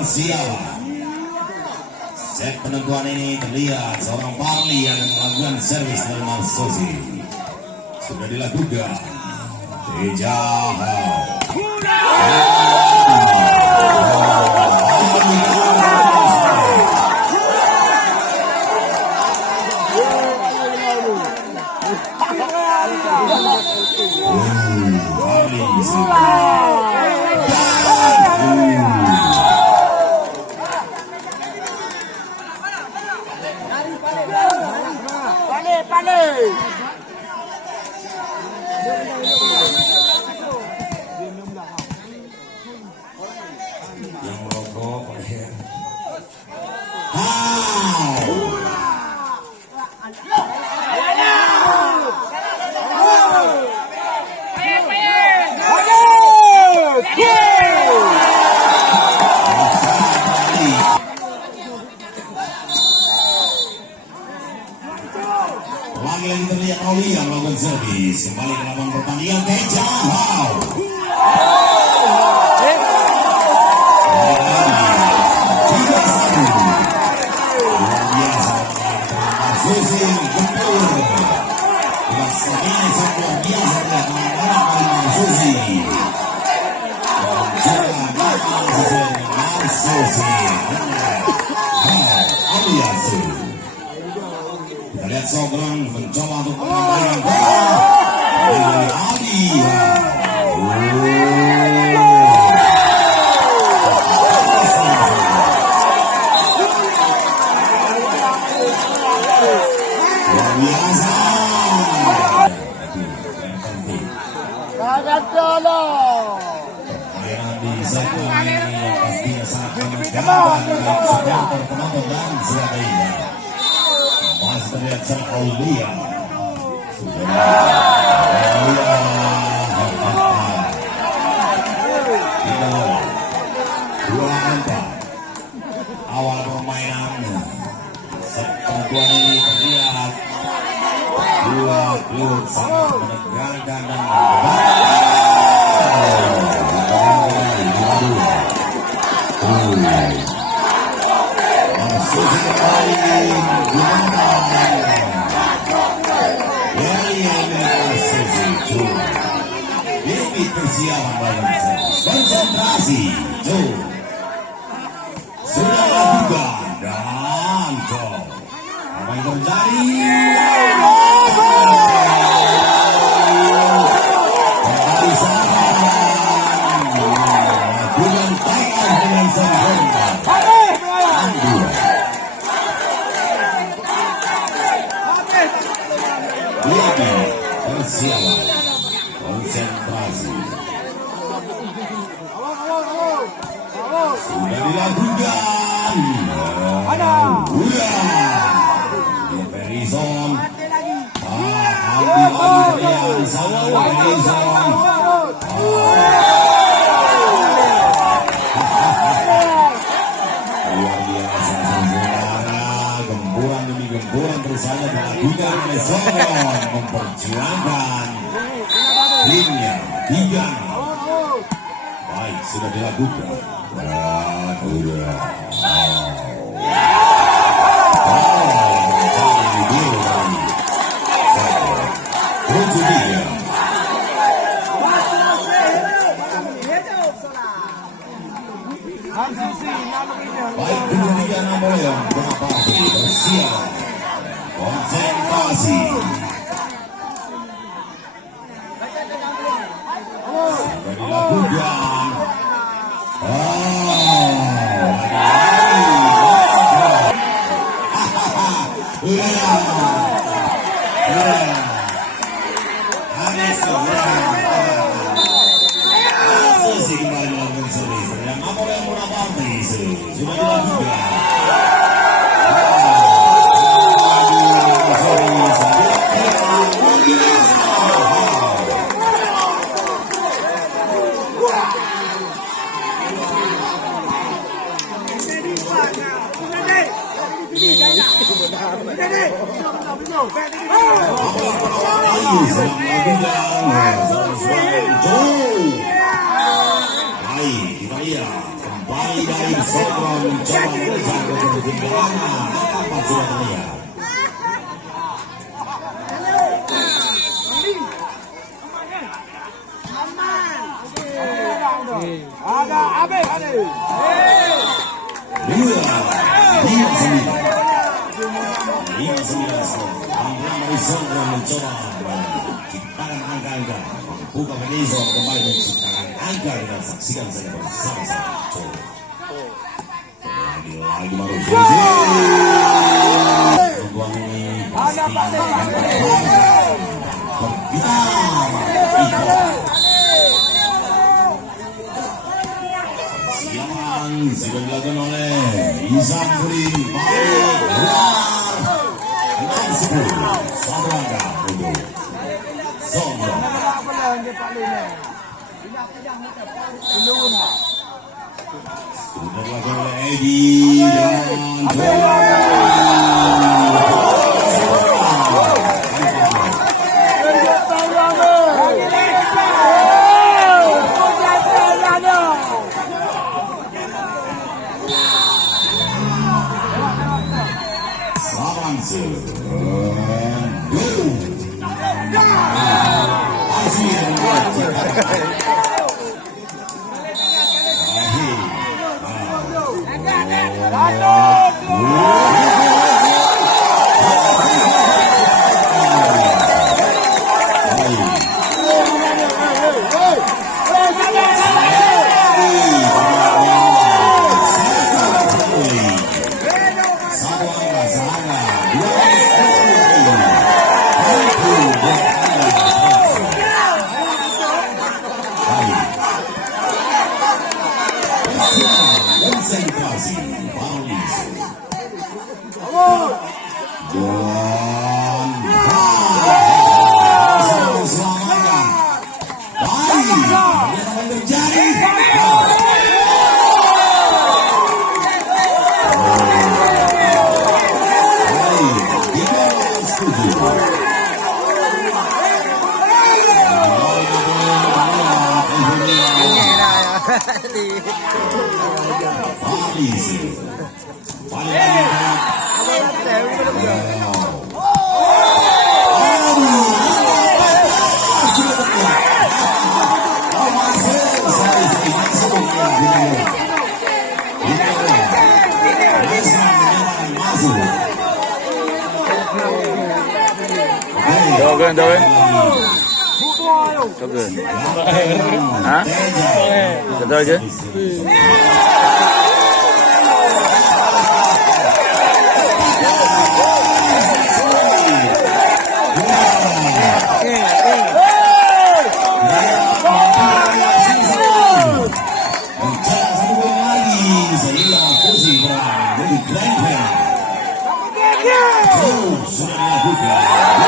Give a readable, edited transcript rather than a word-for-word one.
persiapan. Set penentuan ini terlihat seorang Parli yang melakukan servis normal Susi. Sudah dilakukan. Tejahau. Yang merokok ya. Lagi-lagi terlihat Oli yang melakukan servis. Kembali ke lapangan pertandingan. Tejahau. Susi gempur. Dengan ini sangat luar biasa terlihat orang-orang Susi. Sesuai dengan Susi. Aliasu. Kita lihat Sogron mencoba untuk mengembalikan bola dari Alia. Luar biasa. Permainan di segmen ini yang pastinya sangat menegangkan bagi supporter, penonton dan sebagainya. Masih terlihat sang Aulia. Dua empat. Awal permainan. Penentuan ini terlihat dua klub sangat menegangkan dan konsentrasi sudah lakukan dan apa yang terjadi kembali serangan dengan tangan dengan sempurna lagi persiapan konsentrasi sudah dilakukan. Perison ambil lagi dia di sana. Perison luar biasa saudara. Gempuran demi gempuran terus saja dilakukan oleh Sogron memperjuangkan timnya 3. Baik, sudah dilakukan. Baik, kemudian nama yang berpati bersiap konsentrasi sudah dilakukan. Sudah dilakukan. Baik, kita lihat kembali dari Sodro mencoba mengejar ke ketinggalan. Angka sudah terlihat. Ada Abe, ada. Lima sembilan. Dari Sodro mencoba menciptakan angka-angka. Buka Venezo kembali menciptakan angka. Kita saksikan saja bersama-sama. Lagi baru peluang ini siaran sudah dilakukan oleh Izamudin balik luar 6-10 satu angka untuk Sodro. Sudah dilakukan oleh Edi dan konsentrasi Paulis dan selamatkan baik yang terjadi Doain. Doain. Hah? Betul aja. Sudah dilakukan